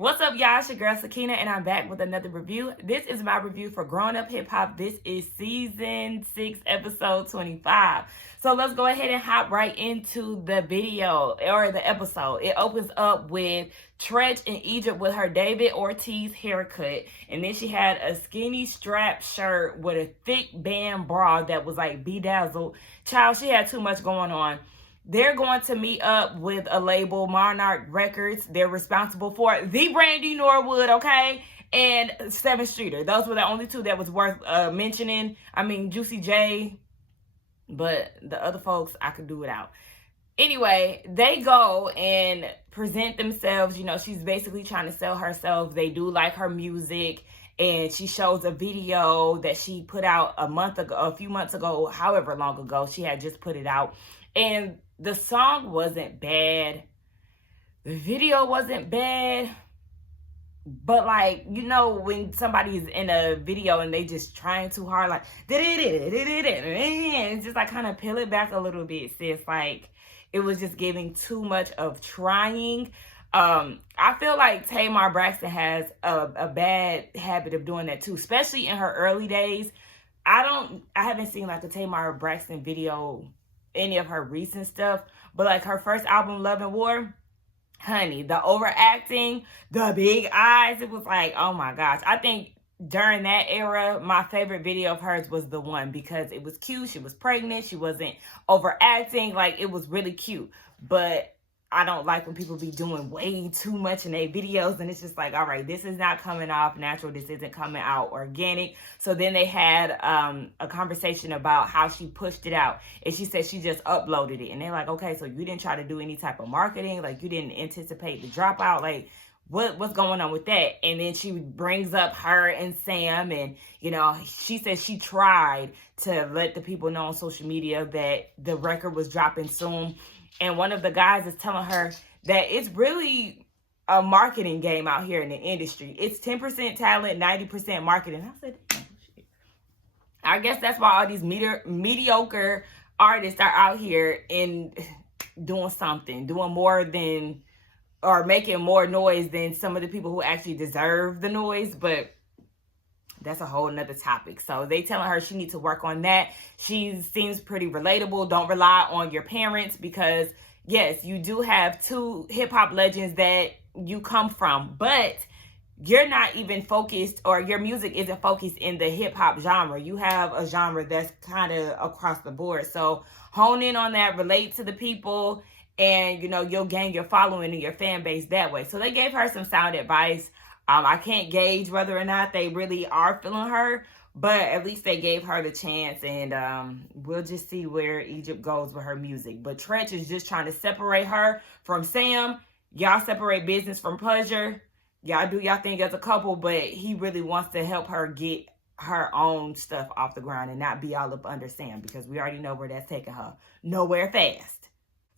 What's up, y'all? It's your girl Sakina, and I'm back with another review. This is my review for Growing Up Hip Hop. This is season 6, episode 25. So let's go ahead and hop right into the video or the episode. It opens up with Tretch in Egypt with her David Ortiz haircut, and then she had a skinny strap shirt with a thick band bra that was like bedazzled. Child, she had too much going on. They're going to meet up with a label, Monarch Records. They're responsible for the Brandy Norwood, okay? And 7th Streeter. Those were the only two that was worth mentioning. I mean, Juicy J, but the other folks, I could do without. Anyway, they go and present themselves. You know, she's basically trying to sell herself. They do like her music. And she shows a video that she put out a few months ago, however long ago. She had just put it out. And the song wasn't bad. The video wasn't bad. But like, you know, when somebody's in a video and they just trying too hard, like, it's just like kind of peel it back a little bit, sis. Like, it was just giving too much of trying. I feel like Tamar Braxton has a bad habit of doing that too, especially in her early days. I haven't seen like a Tamar Braxton video, any of her recent stuff, but like her first album, Love and War, honey, the overacting, the big eyes, it was like, oh my gosh. I think during that era, my favorite video of hers was the one because it was cute. She was pregnant. She wasn't overacting. Like, it was really cute. But I don't like when people be doing way too much in their videos, and it's just like, all right, this is not coming off natural. This isn't coming out organic. So then they had a conversation about how she pushed it out, and she said she just uploaded it. And they're like, okay, so you didn't try to do any type of marketing? Like, you didn't anticipate the dropout? Like, what's going on with that? And then she brings up her and Sam, and, you know, she says she tried to let the people know on social media that the record was dropping soon. And one of the guys is telling her that it's really a marketing game out here in the industry. It's 10% talent, 90% marketing. I said, oh, shit. I guess that's why all these mediocre artists are out here and doing something, doing more than, or making more noise than some of the people who actually deserve the noise. But that's a whole nother topic. So they telling her she needs to work on that. She seems pretty relatable. Don't rely on your parents, because yes, you do have two hip hop legends that you come from, but you're not even focused, or your music isn't focused in the hip hop genre. You have a genre that's kind of across the board. So hone in on that, relate to the people, and, you know, you'll gain your following and your fan base that way. So they gave her some sound advice. I can't gauge whether or not they really are feeling her, but at least they gave her the chance, and we'll just see where Egypt goes with her music. But Tretch is just trying to separate her from Sam. Y'all separate business from pleasure. Y'all do y'all thing as a couple, but he really wants to help her get her own stuff off the ground and not be all up under Sam, because we already know where that's taking her. Nowhere fast.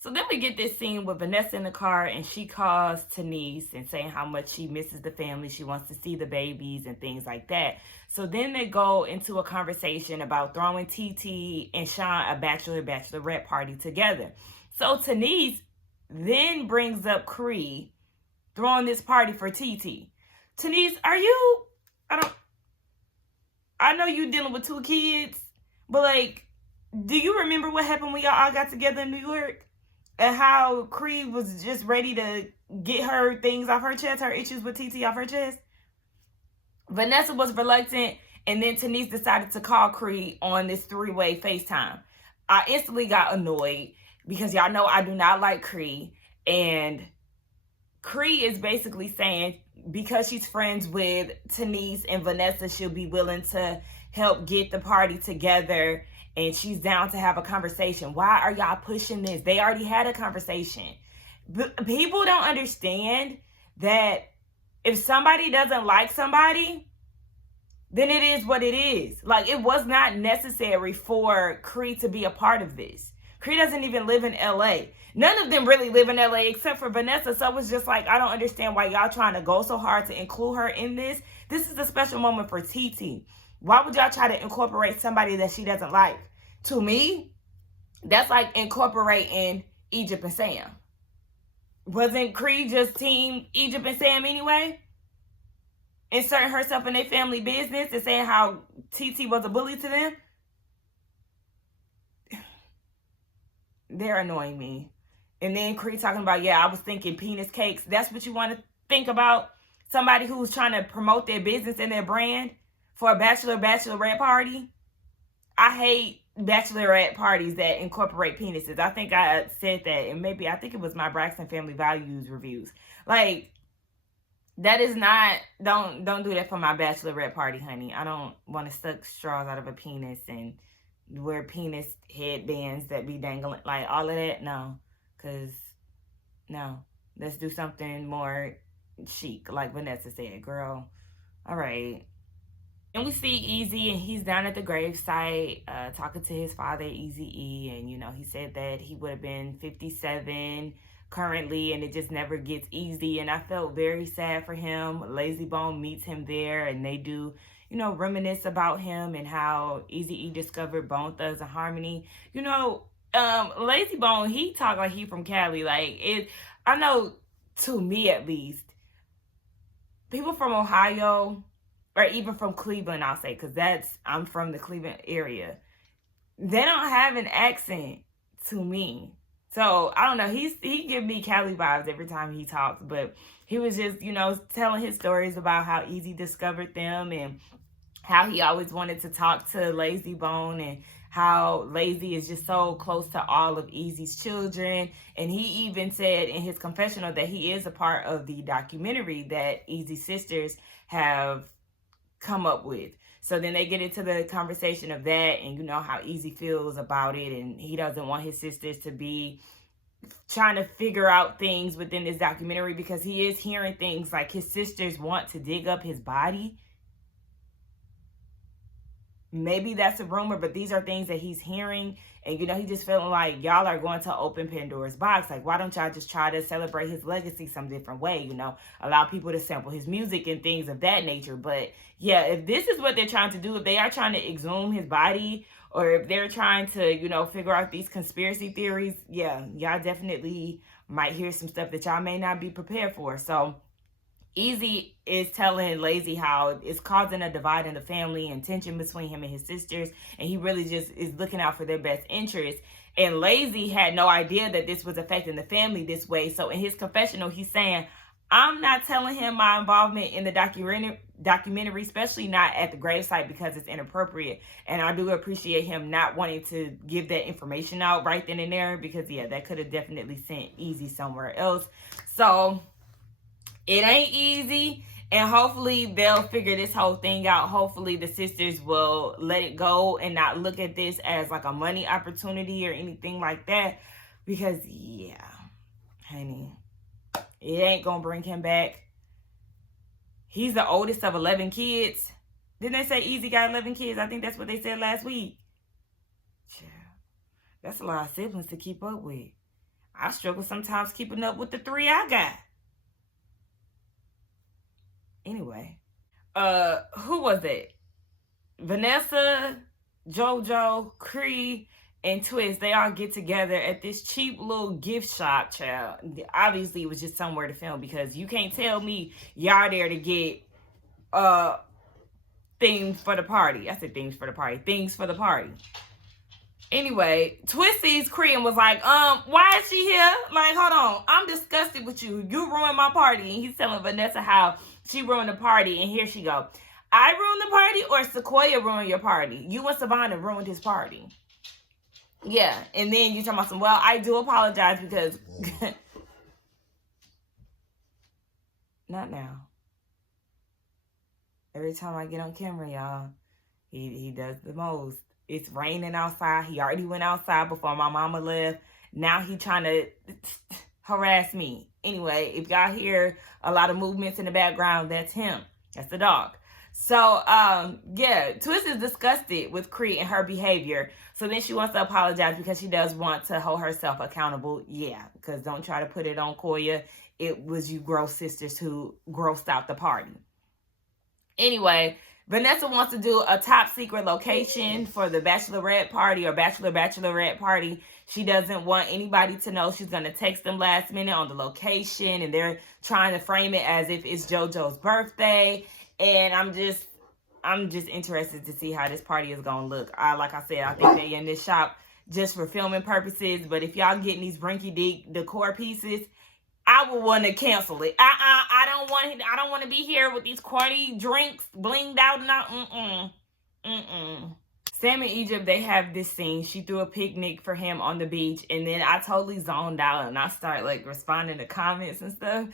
So then we get this scene with Vanessa in the car, and she calls Tanise and saying how much she misses the family. She wants to see the babies and things like that. So then they go into a conversation about throwing TT and Sean a bachelorette party together. So Tanise then brings up Cree throwing this party for TT. Tanise, I know you dealing with 2 kids, but like, do you remember what happened when y'all all got together in New York? And how Cree was just ready to get her things off her chest, her issues with TT off her chest? Vanessa was reluctant, and then Tanise decided to call Cree on this 3-way FaceTime. I instantly got annoyed because y'all know I do not like Cree. And Cree is basically saying because she's friends with Tanise and Vanessa, she'll be willing to help get the party together, and she's down to have a conversation. Why are y'all pushing this? They already had a conversation. People don't understand that if somebody doesn't like somebody, then it is what it is. Like, it was not necessary for Cree to be a part of this. Cree doesn't even live in LA. None of them really live in LA except for Vanessa. So it's just like, I don't understand why y'all trying to go so hard to include her in this. This is a special moment for TT. Why would y'all try to incorporate somebody that she doesn't like? To me, that's like incorporating Egypt and Sam. Wasn't Cree just team Egypt and Sam anyway? Inserting herself in their family business and saying how TT was a bully to them? They're annoying me. And then Cree talking about, yeah, I was thinking penis cakes. That's what you want to think about? Somebody who's trying to promote their business and their brand for a bachelorette party? I hate bachelorette parties that incorporate penises. I think I said that, and maybe I think it was my Braxton Family Values reviews. Like, that is not, don't do that for my bachelorette party, honey. I don't want to suck straws out of a penis and wear penis headbands that be dangling, like all of that. No, because no, let's do something more chic, like Vanessa said. Girl, all right. And we see Easy, and he's down at the gravesite talking to his father, Easy E. And, you know, he said that he would have been 57 currently, and it just never gets easy. And I felt very sad for him. Lazy Bone meets him there, and they do, you know, reminisce about him and how Easy E discovered Bone Thugs and Harmony. You know, Lazy Bone, he talk like he from Cali. Like, I know, to me at least, people from Ohio, or even from Cleveland, I'll say, because I'm from the Cleveland area, they don't have an accent to me. So, I don't know, he give me Cali vibes every time he talks, but he was just, you know, telling his stories about how Easy discovered them and how he always wanted to talk to Lazy Bone and how Lazy is just so close to all of Easy's children. And he even said in his confessional that he is a part of the documentary that Easy's sisters have come up with. So then they get into the conversation of that, and you know how Easy feels about it, and he doesn't want his sisters to be trying to figure out things within this documentary, because he is hearing things like his sisters want to dig up his body. Maybe that's a rumor, but these are things that he's hearing. And, you know, he just feeling like y'all are going to open Pandora's box. Like, why don't y'all just try to celebrate his legacy some different way? You know, allow people to sample his music and things of that nature. But, yeah, if this is what they're trying to do, if they are trying to exhume his body, or if they're trying to, you know, figure out these conspiracy theories, yeah, y'all definitely might hear some stuff that y'all may not be prepared for. So Easy is telling Lazy how it's causing a divide in the family and tension between him and his sisters, and he really just is looking out for their best interests. And Lazy had no idea that this was affecting the family this way. So in his confessional, he's saying, I'm not telling him my involvement in the documentary, especially not at the gravesite, because it's inappropriate. And I do appreciate him not wanting to give that information out right then and there, because, yeah, that could have definitely sent Easy somewhere else. So it ain't easy, and hopefully they'll figure this whole thing out. Hopefully the sisters will let it go and not look at this as like a money opportunity or anything like that, because, yeah, honey, it ain't gonna bring him back. He's the oldest of 11 kids. Didn't they say Easy got 11 kids? I think that's what they said last week. That's a lot of siblings to keep up with. I struggle sometimes keeping up with the 3 I got. Anyway, who was it? Vanessa, JoJo, Cree, and Twist, they all get together at this cheap little gift shop, child. Obviously, it was just somewhere to film, because you can't tell me y'all there to get things for the party. I said things for the party. Things for the party. Anyway, Twist sees Cree and was like, why is she here? Like, hold on. I'm disgusted with you. You ruined my party. And he's telling Vanessa how she ruined the party. And here she go. I ruined the party, or Sequoia ruined your party? You and Savannah ruined his party. Yeah. And then you talking about some, well, I do apologize because... Not now. Every time I get on camera, y'all, he does the most. It's raining outside. He already went outside before my mama left. Now he trying to harass me. Anyway, if y'all hear a lot of movements in the background, that's him. That's the dog. So, yeah, Twist is disgusted with Cree and her behavior. So then she wants to apologize because she does want to hold herself accountable. Yeah, because don't try to put it on Koya. It was you gross sisters who grossed out the party. Anyway, Vanessa wants to do a top secret location for the bachelorette party or bachelorette party. She doesn't want anybody to know. She's going to text them last minute on the location, and they're trying to frame it as if it's JoJo's birthday. And I'm just interested to see how this party is going to look. Like I said, I think they in this shop just for filming purposes. But if y'all getting these rinky-dink decor pieces, I would want to cancel it. I don't want to be here with these corny drinks blinged out and out. Sam and Egypt, they have this scene. She threw a picnic for him on the beach, and then I totally zoned out and I started like responding to comments and stuff.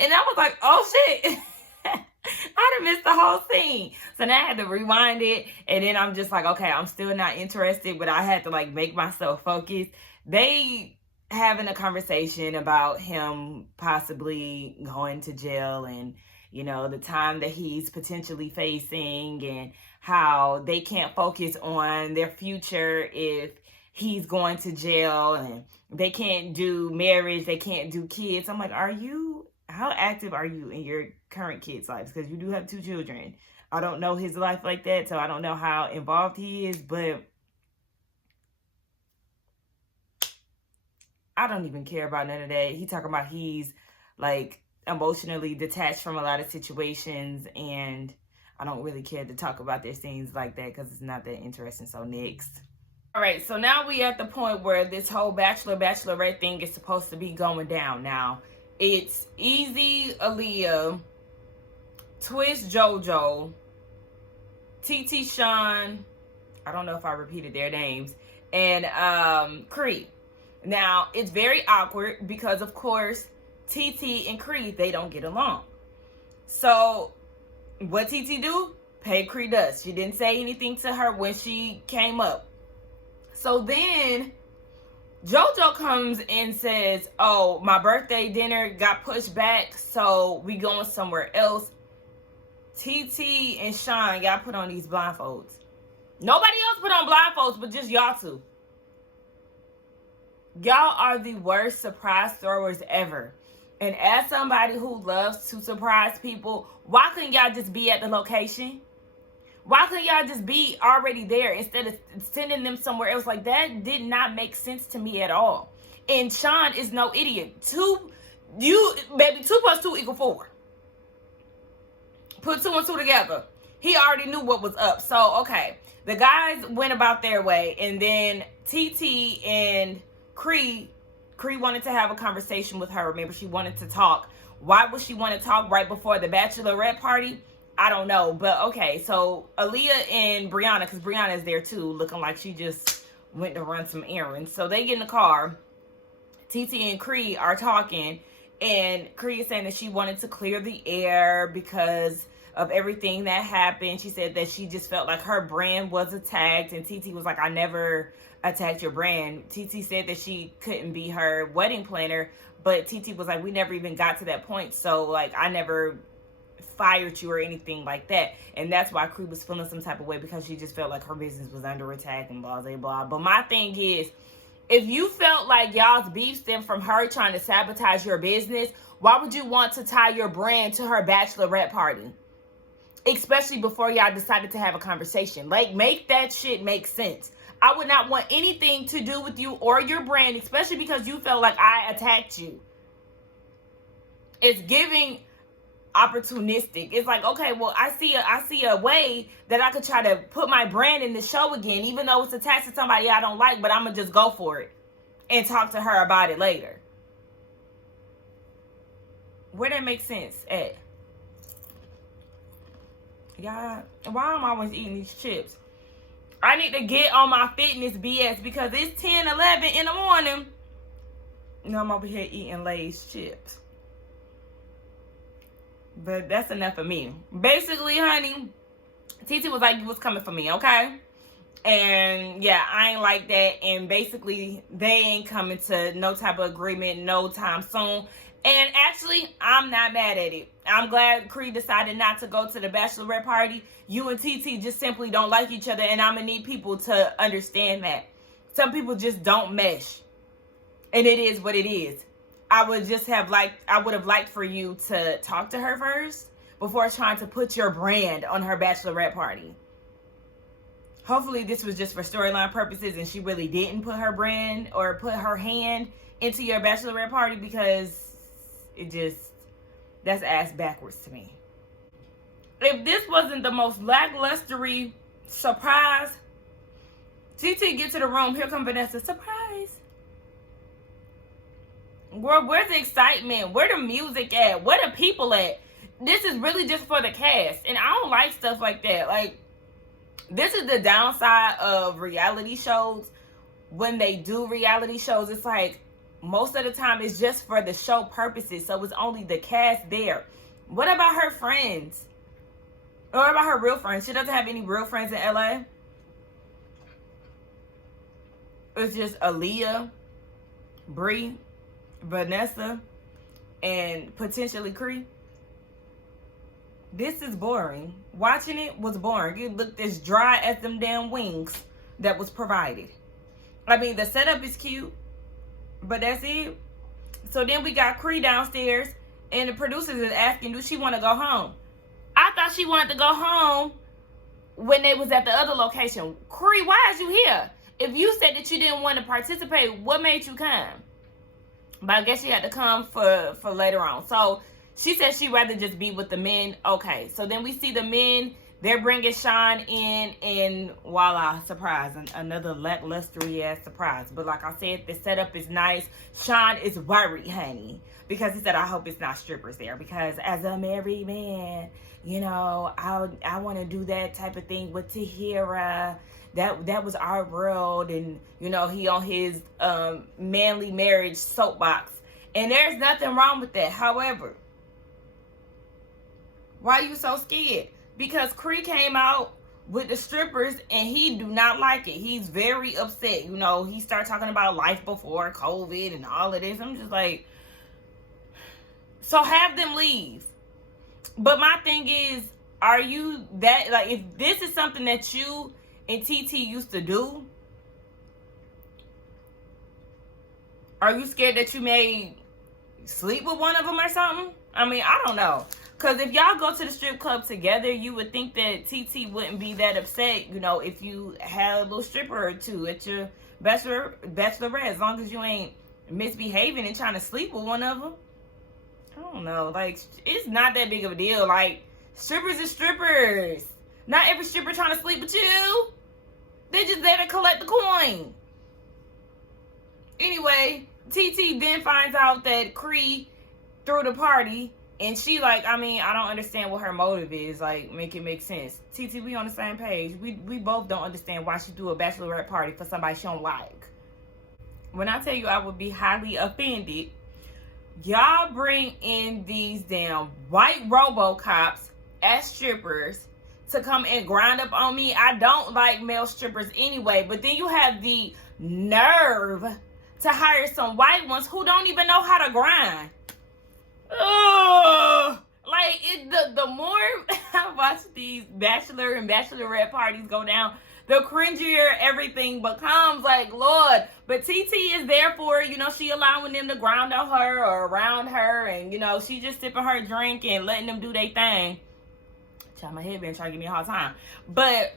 And I was like, oh shit. I done missed the whole scene. So now I had to rewind it, and then I'm just like, okay, I'm still not interested, but I had to like make myself focus. They having a conversation about him possibly going to jail, and you know, the time that he's potentially facing, and how they can't focus on their future if he's going to jail, and they can't do marriage, they can't do kids. I'm like, how active are you in your current kids' lives? Because you do have 2 children. I don't know his life like that, so I don't know how involved he is, but I don't even care about none of that. He talking about he's like emotionally detached from a lot of situations, and I don't really care to talk about their scenes like that because it's not that interesting. So next. All right, so now we at the point where this whole bachelorette thing is supposed to be going down. Now, it's Easy, Aaliyah, Twist, JoJo, TT, Sean, I don't know if I repeated their names, and Creed. Now, it's very awkward because, of course, TT and Creed, they don't get along. So, what TT do? Pay Creed dust. She didn't say anything to her when she came up. So then, JoJo comes and says, oh, my birthday dinner got pushed back, so we going somewhere else. TT and Sean, y'all put on these blindfolds. Nobody else put on blindfolds but just y'all two. Y'all are the worst surprise throwers ever. And as somebody who loves to surprise people, why couldn't y'all just be at the location? Why couldn't y'all just be already there instead of sending them somewhere else? Like, that did not make sense to me at all. And Sean is no idiot. 2 plus 2 equal 4. Put 2 and 2 together. He already knew what was up. So, okay. The guys went about their way. And then TT and Creed wanted to have a conversation with her. Remember, she wanted to talk. Why would she want to talk right before the bachelorette party? I don't know. But, okay. So, Aaliyah and Brianna, because Brianna is there too, looking like she just went to run some errands. So, they get in the car. TT and Creed are talking. And Creed is saying that she wanted to clear the air because of everything that happened. She said that she just felt like her brand was attacked. And TT was like, I never attacked your brand. TT said that she couldn't be her wedding planner. But TT was like, we never even got to that point. So, like, I never fired you or anything like that. And that's why Creed was feeling some type of way, because she just felt like her business was under attack and blah, blah, blah. But my thing is, if you felt like y'all's beef stemmed from her trying to sabotage your business, why would you want to tie your brand to her bachelorette party? Especially before y'all decided to have a conversation. Like, make that shit make sense. I would not want anything to do with you or your brand, especially because you felt like I attacked you. It's giving opportunistic. It's like, okay, well, I see a way that I could try to put my brand in the show again, even though it's attached to somebody I don't like, but I'm gonna just go for it and talk to her about it later. Where that makes sense at? Y'all, why am I always eating these chips? I need to get on my fitness BS because it's 10, 11 in the morning. And I'm over here eating Lay's chips. But that's enough of me. Basically, honey, TT was like, you was coming for me, okay? And yeah, I ain't like that. And basically, they ain't coming to no type of agreement no time soon. And actually, I'm not mad at it. I'm glad Creed decided not to go to the bachelorette party. You and TT just simply don't like each other. And I'm going to need people to understand that. Some people just don't mesh. And it is what it is. I would have liked for you to talk to her first before trying to put your brand on her bachelorette party. Hopefully this was just for storyline purposes and she really didn't put her brand or put her hand into your bachelorette party, because that's ass backwards to me. If this wasn't the most lacklustery surprise, TT get to the room, here come Vanessa, surprise. Where's the excitement? Where the music at? Where the people at? This is really just for the cast, and I don't like stuff like that. Like, this is the downside of reality shows. When they do reality shows, it's like most of the time it's just for the show purposes, so it's only the cast there. What about her friends? Or what about her real friends? She doesn't have any real friends in LA. It's just Aaliyah, Bree, Vanessa, and potentially Cree. This is boring. Watching it was boring. It looked as dry as them damn wings that was provided. I mean, the setup is cute, but that's it. So then we got Cree downstairs, and the producers is asking, do she want to go home? I thought she wanted to go home when they was at the other location. Cree, why is you here? If you said that you didn't want to participate, what made you come? But I guess she had to come for later on. So she said she'd rather just be with the men. Okay, so then we see the men. They're bringing Sean in, and voila, surprise. Another lackluster ass surprise. But like I said, the setup is nice. Sean is worried, honey, because he said, I hope it's not strippers there. Because as a married man, you know, I want to do that type of thing with Tahira. That was our world. And, you know, he on his manly marriage soapbox. And there's nothing wrong with that. However, why are you so scared? Because Cree came out with the strippers and he do not like it. He's very upset. You know, he started talking about life before COVID and all of this. I'm just like, so have them leave. But my thing is, are you that, like, if this is something that you and TT used to do, are you scared that you may sleep with one of them or something? I mean, I don't know. Because if y'all go to the strip club together, you would think that TT wouldn't be that upset, you know, if you had a little stripper or two at your bachelorette, as long as you ain't misbehaving and trying to sleep with one of them. I don't know. Like, it's not that big of a deal. Like, strippers are strippers. Not every stripper trying to sleep with you. They just there to collect the coin. Anyway, TT then finds out that Cree threw the party. And she like, I mean, I don't understand what her motive is. Like, make it make sense. TT, we on the same page. We both don't understand why she threw a bachelorette party for somebody she don't like. When I tell you I would be highly offended, y'all bring in these damn white RoboCops as strippers to come and grind up on me. I don't like male strippers anyway. But then you have the nerve to hire some white ones who don't even know how to grind. Oh, like the more I watch these bachelor and bachelorette parties go down, the cringier everything becomes. Like, Lord. But TT is there for, you know, she allowing them to grind on her or around her, and, you know, she just sipping her drink and letting them do their thing. Child, my head been trying to give me a hard time. But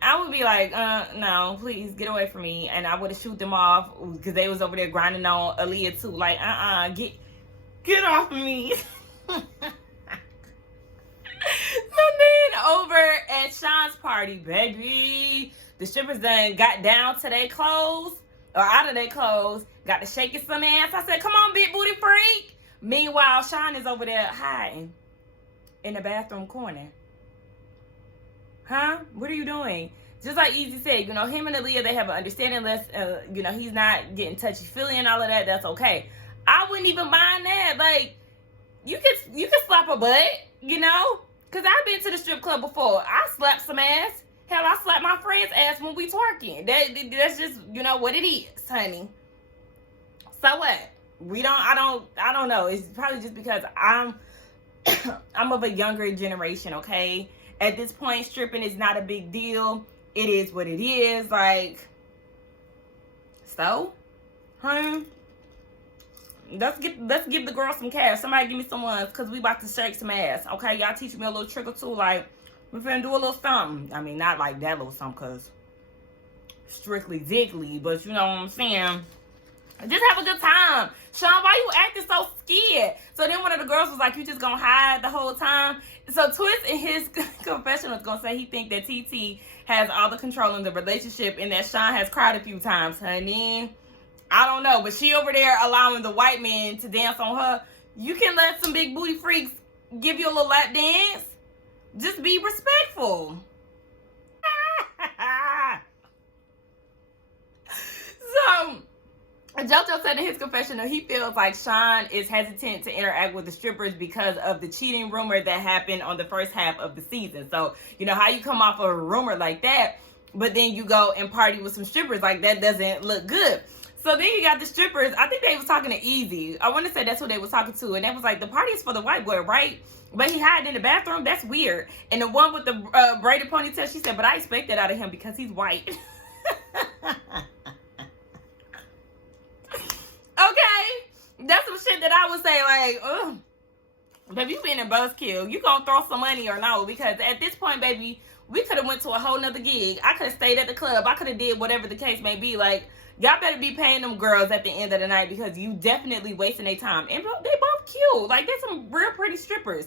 I would be like, no, please get away from me. And I would have shoot them off because they was over there grinding on Aaliyah too. Like, get off of me. So then over at Sean's party, baby, the strippers done got down to their clothes, or out of their clothes, got to shaking some ass. I said, come on, big booty freak. Meanwhile, Sean is over there hiding in the bathroom corner. Huh? What are you doing? Just like Easy said, you know, him and Aaliyah, they have an understanding. Less, you know, he's not getting touchy-feely and all of that. That's okay. I wouldn't even mind that. Like, you can slap a butt, you know? Because I've been to the strip club before. I slapped some ass. Hell, I slapped my friend's ass when we twerking. That's just, you know, what it is, honey. So what? I don't know. It's probably just because I'm of a younger generation, okay? At this point, stripping is not a big deal. It is what it is. Like, so, honey, Let's give the girl some cash. Somebody give me some ones, cause we about to shake some ass. Okay, y'all teach me a little trick or two. Like, we finna do a little something. I mean, not like that little something, cause strictly diggly, but you know what I'm saying. Just have a good time. Sean, why you acting so scared? So then one of the girls was like, you just gonna hide the whole time? So Twist in his confessional is gonna say he think that TT has all the control in the relationship and that Sean has cried a few times, honey. I don't know, but she over there allowing the white men to dance on her. You can let some big booty freaks give you a little lap dance. Just be respectful. So JoJo said in his confessional he feels like Sean is hesitant to interact with the strippers because of the cheating rumor that happened on the first half of the season. So, you know how you come off of a rumor like that, but then you go and party with some strippers, like that doesn't look good. So then you got the strippers. I think they was talking to Easy. I want to say that's who they was talking to. And they was like, the party's for the white boy, right? But he hiding in the bathroom? That's weird. And the one with the braided ponytail, she said, but I expect that out of him because he's white. Okay? That's some shit that I would say, like, ugh. Baby, you been in buzzkill. You gonna throw some money or no? Because at this point, baby, we could have went to a whole nother gig. I could have stayed at the club. I could have did whatever the case may be. Like, y'all better be paying them girls at the end of the night because you definitely wasting their time. And they both cute. Like, they're some real pretty strippers.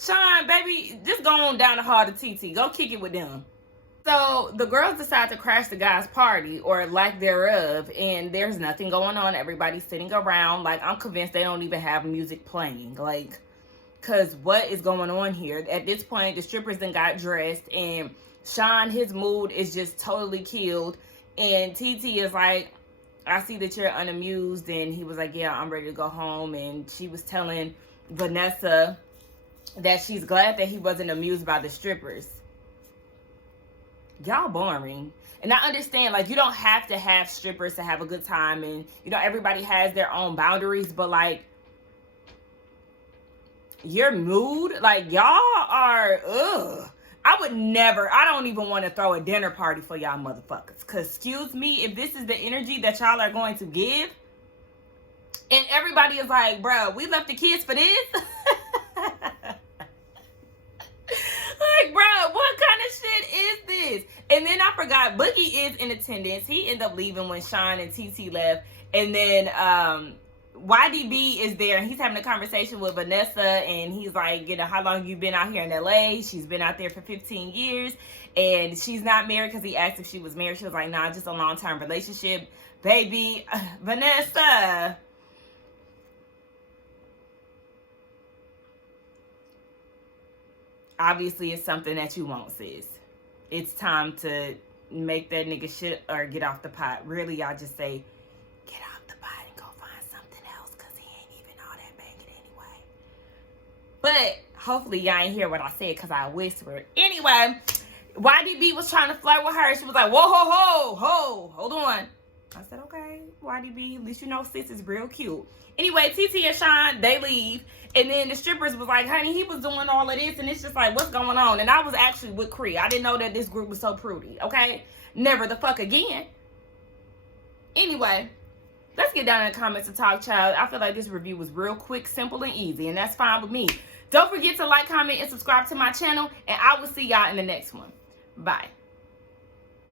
Sean, baby, just go on down the hall to TT. Go kick it with them. So the girls decide to crash the guy's party or lack thereof, and there's nothing going on. Everybody's sitting around. Like, I'm convinced they don't even have music playing. Like, because what is going on here? At this point, the strippers then got dressed, and Sean, his mood is just totally killed. And TT is like, I see that you're unamused. And he was like, yeah, I'm ready to go home. And she was telling Vanessa that she's glad that he wasn't amused by the strippers. Y'all boring. And I understand, like, you don't have to have strippers to have a good time. And, you know, everybody has their own boundaries. But, like, your mood, like, y'all are, ugh. I would never, I don't even want to throw a dinner party for y'all motherfuckers. Because, excuse me, if this is the energy that y'all are going to give, and everybody is like, bro, we left the kids for this? Like, bro, what kind of shit is this? And then I forgot, Boogie is in attendance. He ended up leaving when Sean and TT left. And then YDB is there, and he's having a conversation with Vanessa, and he's like, you know, how long you been out here in LA? She's been out there for 15 years, and she's not married, because he asked if she was married. She was like, nah, just a long-term relationship. Baby, Vanessa. Obviously, it's something that you want, sis. It's time to make that nigga shit or get off the pot. Really, y'all just say, get off the pot and go find something else, because he ain't even all that banging anyway. But hopefully y'all ain't hear what I said, because I whispered. Anyway, YDB was trying to flirt with her. She was like, whoa, hold on. I said, okay, YDB, at least you know sis is real cute. Anyway, TT and Sean, they leave. And then the strippers was like, honey, he was doing all of this. And it's just like, what's going on? And I was actually with Cree. I didn't know that this group was so prudy, okay? Never the fuck again. Anyway, let's get down in the comments and talk, child. I feel like this review was real quick, simple, and easy. And that's fine with me. Don't forget to like, comment, and subscribe to my channel. And I will see y'all in the next one. Bye.